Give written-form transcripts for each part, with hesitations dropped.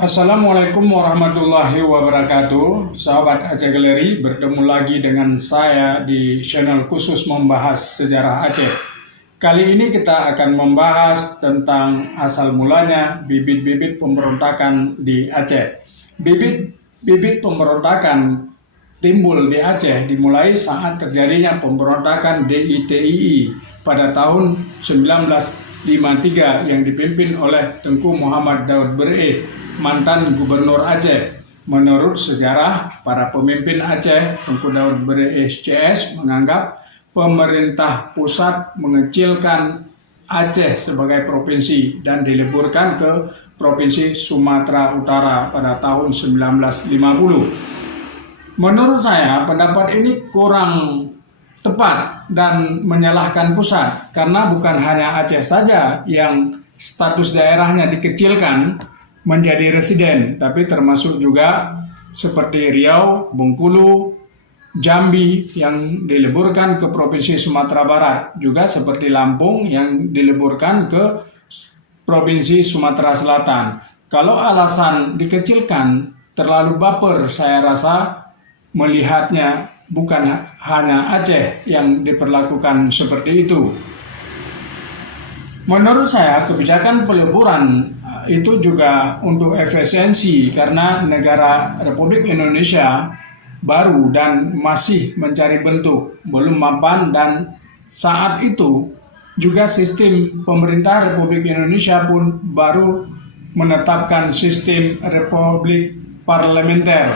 Assalamualaikum warahmatullahi wabarakatuh. Sahabat Aceh Galeri, bertemu lagi dengan saya di channel khusus membahas sejarah Aceh. Kali ini kita akan membahas tentang asal mulanya bibit-bibit pemberontakan di Aceh. Bibit pemberontakan timbul di Aceh dimulai saat terjadinya pemberontakan DITII pada tahun 1953 yang dipimpin oleh Tengku Muhammad Daud Bereh, mantan gubernur Aceh. Menurut sejarah, para pemimpin Aceh, Tengku Daud Bereh CS menganggap pemerintah pusat mengecilkan Aceh sebagai provinsi dan dileburkan ke Provinsi Sumatera Utara pada tahun 1950. Menurut saya, pendapat ini kurang tepat dan menyalahkan pusat, karena bukan hanya Aceh saja yang status daerahnya dikecilkan menjadi residen, tapi termasuk juga seperti Riau, Bengkulu, Jambi yang dileburkan ke Provinsi Sumatera Barat, juga seperti Lampung yang dileburkan ke Provinsi Sumatera Selatan. Kalau alasan dikecilkan terlalu baper, saya rasa melihatnya bukan hanya Aceh yang diperlakukan seperti itu. Menurut saya, kebijakan peleburan itu juga untuk efisiensi, karena negara Republik Indonesia baru dan masih mencari bentuk, belum mapan, dan saat itu juga sistem pemerintah Republik Indonesia pun baru menetapkan sistem republik parlementer.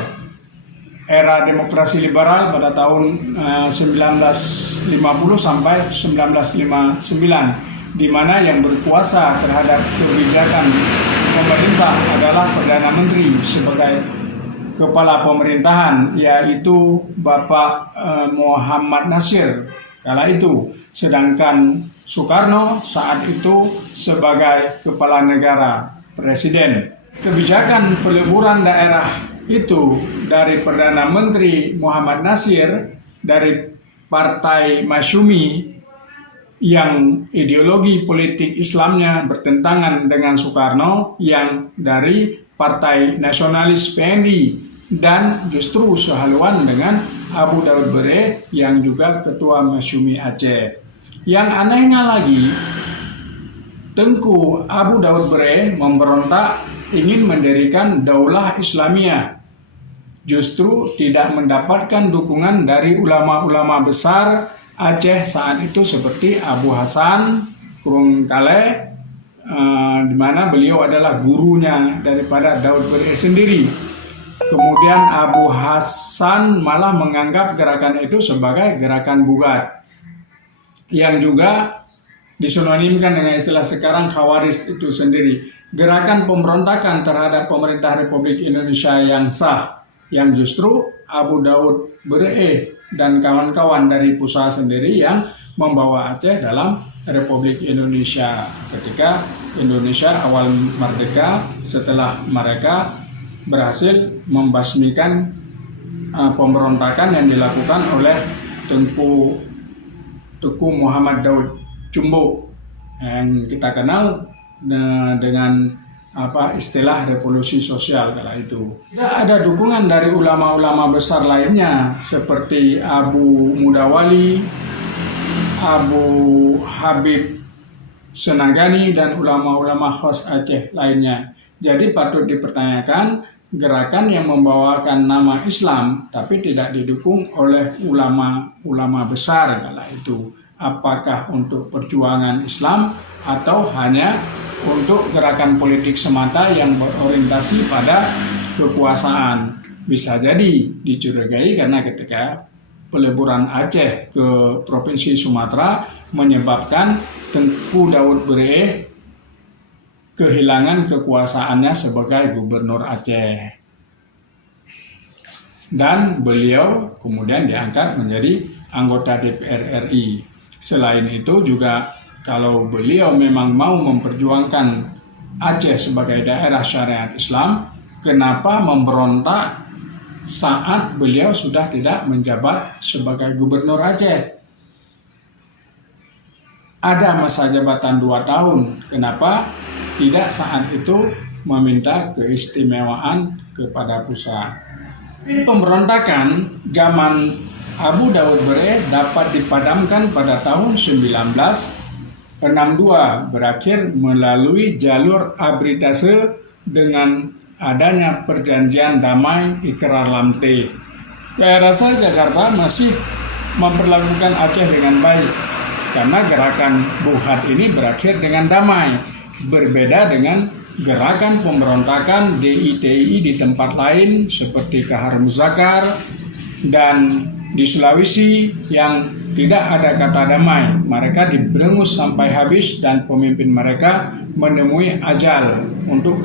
Era demokrasi liberal pada tahun 1950 sampai 1959, di mana yang berkuasa terhadap kebijakan pemerintah adalah Perdana Menteri sebagai kepala pemerintahan, yaitu Bapak Muhammad Nasir kala itu, sedangkan Soekarno saat itu sebagai kepala negara, presiden. Kebijakan peleburan daerah itu dari Perdana Menteri Muhammad Nasir dari Partai Masyumi yang ideologi politik Islamnya bertentangan dengan Soekarno yang dari Partai Nasionalis PNI, dan justru sehaluan dengan Abu Daud Bereh yang juga ketua Masyumi Aceh. Yang anehnya lagi, Tengku Abu Daud Bereh memberontak ingin mendirikan Daulah Islamiyah, justru tidak mendapatkan dukungan dari ulama-ulama besar Aceh saat itu seperti Abu Hasan Kurungkale, di mana beliau adalah gurunya daripada Daud Bereh sendiri. Kemudian Abu Hasan malah menganggap gerakan itu sebagai gerakan bugat, yang juga disinonimkan dengan istilah sekarang Khawarij itu sendiri. Gerakan pemberontakan terhadap pemerintah Republik Indonesia yang sah, yang justru Abu Daud Bereh dan kawan-kawan dari pusat sendiri yang membawa Aceh dalam Republik Indonesia ketika Indonesia awal merdeka, setelah mereka berhasil membasmikan pemberontakan yang dilakukan oleh Tengku Muhammad Daud Jumbo yang kita kenal dengan istilah revolusi sosial kala itu. Tidak ada dukungan dari ulama-ulama besar lainnya seperti Abu Mudawali, Abu Habib Senagani, dan ulama-ulama khas Aceh lainnya. Jadi patut dipertanyakan gerakan yang membawakan nama Islam tapi tidak didukung oleh ulama-ulama besar kala itu. Apakah untuk perjuangan Islam atau hanya untuk gerakan politik semata yang berorientasi pada kekuasaan? Bisa jadi dicurigai karena ketika peleburan Aceh ke Provinsi Sumatera menyebabkan Tengku Daud Bereh kehilangan kekuasaannya sebagai gubernur Aceh, dan beliau kemudian diangkat menjadi anggota DPR RI. Selain itu juga, kalau beliau memang mau memperjuangkan Aceh sebagai daerah syariat Islam, kenapa memberontak saat beliau sudah tidak menjabat sebagai gubernur Aceh? Ada masa jabatan 2 tahun, kenapa tidak saat itu meminta keistimewaan kepada pusat. Pemberontakan zaman Abu Daud Bere dapat dipadamkan pada tahun 1962, berakhir melalui jalur arbitrase dengan adanya perjanjian damai Ikrar Lamte. Saya rasa Jakarta masih memperlakukan Aceh dengan baik karena gerakan Buhat ini berakhir dengan damai, berbeda dengan gerakan pemberontakan DITI di tempat lain seperti Kahar Muzakar dan di Sulawesi yang tidak ada kata damai. Mereka diberengus sampai habis dan pemimpin mereka menemui ajal untuk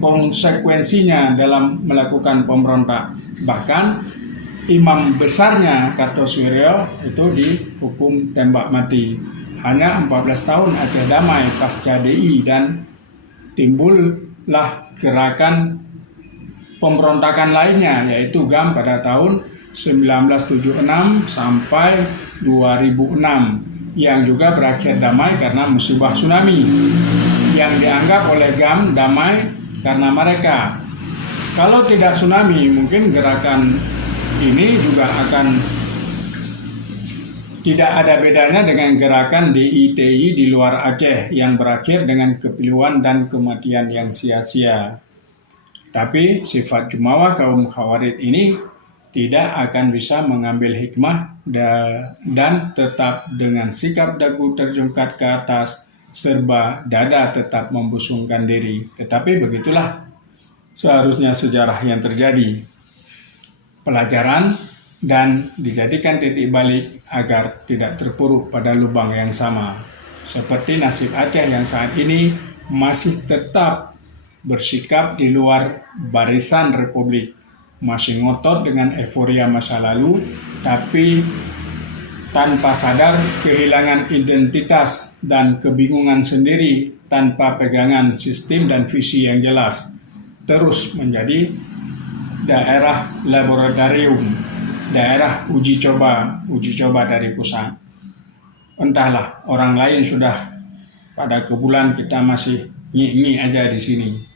konsekuensinya dalam melakukan pemberontak. Bahkan imam besarnya Kartosuwiryo itu dihukum tembak mati. Hanya 14 tahun Aceh damai pasca DI dan timbullah gerakan pemberontakan lainnya yaitu GAM pada tahun 1976 sampai 2006 yang juga berakhir damai karena musibah tsunami yang dianggap oleh GAM damai karena mereka. Kalau tidak tsunami mungkin gerakan ini juga akan tidak ada bedanya dengan gerakan DITI di luar Aceh yang berakhir dengan kepiluan dan kematian yang sia-sia. Tapi sifat jumawa kaum Khawarid ini tidak akan bisa mengambil hikmah dan tetap dengan sikap dagu terjungkat ke atas, serba dada tetap membusungkan diri. Tetapi begitulah seharusnya sejarah yang terjadi. Pelajaran dan dijadikan titik balik agar tidak terpuruk pada lubang yang sama. Seperti nasib Aceh yang saat ini masih tetap bersikap di luar barisan republik, masih ngotot dengan euforia masa lalu, tapi tanpa sadar kehilangan identitas dan kebingungan sendiri tanpa pegangan sistem dan visi yang jelas, terus menjadi daerah laboratorium, daerah uji coba dari pusat. Entahlah, orang lain sudah pada kebulan, kita masih nyi-nyi aja di sini.